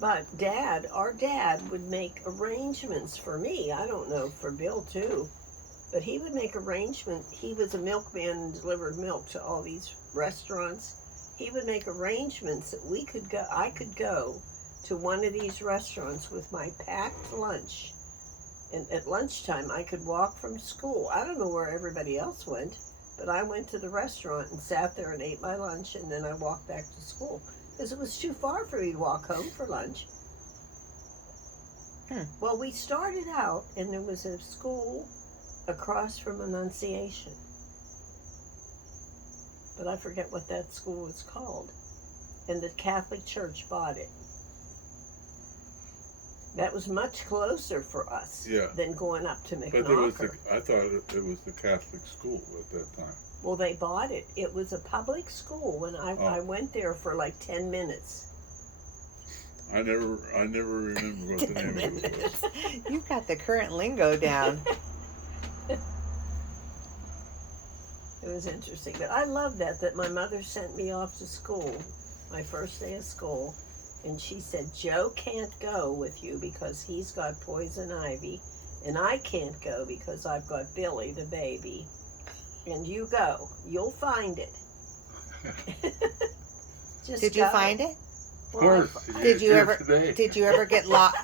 But our dad would make arrangements for me. I don't know, for Bill too. But he would make arrangements. He was a milkman and delivered milk to all these restaurants. He would make arrangements that I could go to one of these restaurants with my packed lunch. And at lunchtime, I could walk from school. I don't know where everybody else went, but I went to the restaurant and sat there and ate my lunch, and then I walked back to school because it was too far for me to walk home for lunch. Well, we started out, and there was a school across from Annunciation, but I forget what that school was called, and the Catholic Church bought it. That was much closer for us than going up to McNaughton. But I thought it was the Catholic school at that time. Well, they bought it. It was a public school when I went there for like 10 minutes. I never remember what the name of it was. You've got the current lingo down. It was interesting. But I love that my mother sent me off to school, my first day of school, and she said, Joe can't go with you because he's got poison ivy, and I can't go because I've got Billy, the baby. And you go. You'll find it. Did you find it? Of course. Did you ever get lost?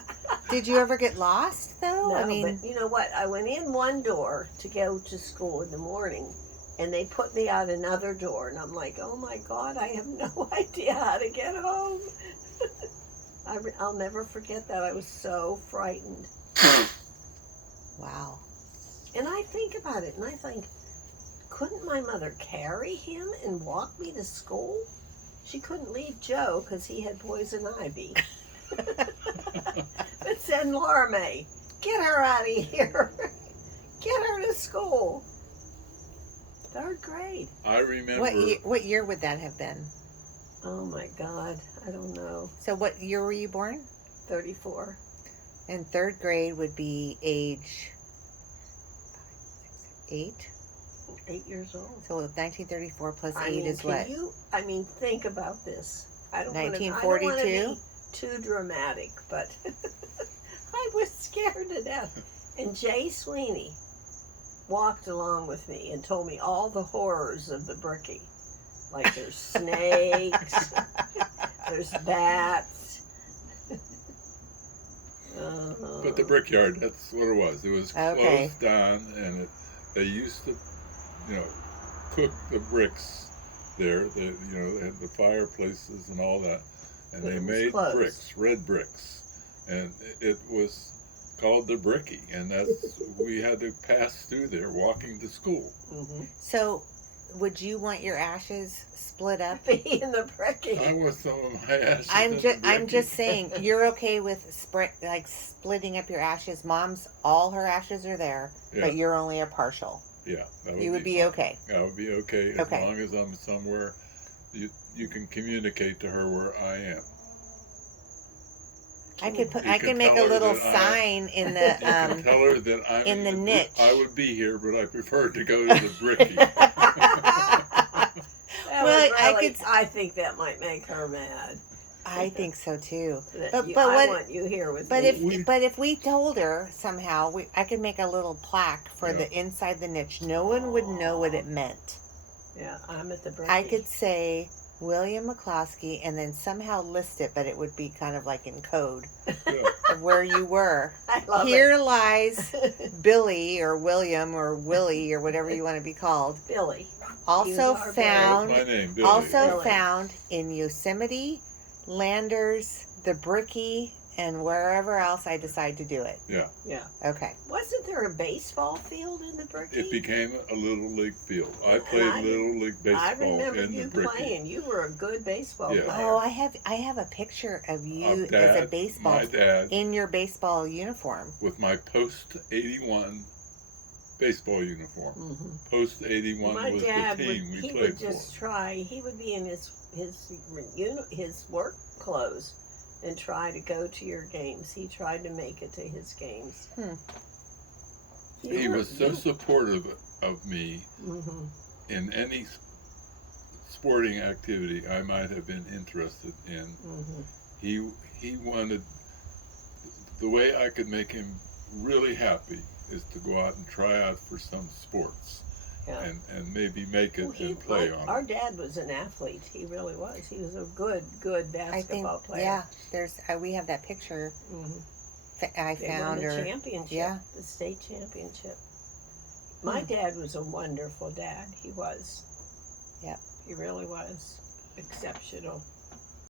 Did you ever get lost though? No, but you know what? I went in one door to go to school in the morning, and they put me out another door, and I'm like, oh my God, I have no idea how to get home. I'll never forget that. I was so frightened. Wow. And I think about it, and I think, couldn't my mother carry him and walk me to school? She couldn't leave Joe because he had poison ivy. But send Laura May. Get her out of here. Get her to school. 3rd grade. I remember. What year would that have been? Oh my God, I don't know. So what year were you born? 34. And 3rd grade would be age 8? 8 years old. So 1934 plus 8 is what? Think about this. I don't 1942? want to be too dramatic, but I was scared to death. And Jay Sweeney walked along with me and told me all the horrors of the Bricky. Like there's snakes, there's bats. But the brickyard, that's what it was. It was closed down, and they used to, cook the bricks there. They had the fireplaces and all that, and they made bricks, red bricks, and it was called the Bricky, and we had to pass through there walking to school. Mm-hmm. So, would you want your ashes split up? Be in the Bricky. I want some of my ashes. I'm just saying, you're okay with splitting up your ashes. Mom's, all her ashes are there, but you're only a partial. Yeah, you would be okay. I would be okay as long as I'm somewhere. You can communicate to her where I am. I can make a little sign in the you can tell her that I'm in the niche. I would be here, but I prefer to go to the Bricky. I think that might make her mad. I think so too. I want you here with me. But if we told her somehow, I could make a little plaque for the inside the niche. No one would know what it meant. Yeah, I'm at the Bricky. I could say William McCloskey and then somehow list it, but it would be kind of like in code of where you were. I love Here lies Billy or William or Willie or whatever you want to be called. Billy. Also found. My name, Billy. Also found in Yosemite, Landers, the Bricky, and wherever else I decide to do it. Yeah. Yeah. Okay. Wasn't there a baseball field in the Bricky? It became a little league field. I played little league baseball in the Bricky. I remember you playing. You were a good baseball player. Oh, I have a picture of you as a baseball in your baseball uniform with my post 81 baseball uniform. Mm-hmm. Post 81 was the team we played for. He would just try. He would be in his work clothes and try to go to your games. He tried to make it to his games. He was so supportive of me in any sporting activity I might have been interested in. he wanted, the way I could make him really happy is to go out and try out for some sports. Yeah. And maybe make it and play on Our it. dad was an athlete. He really was. He was a good basketball player. Yeah, there's we have that picture. I They found won the her. championship, Yeah. the state championship. My dad was a wonderful dad. He was. Yep. He really was exceptional.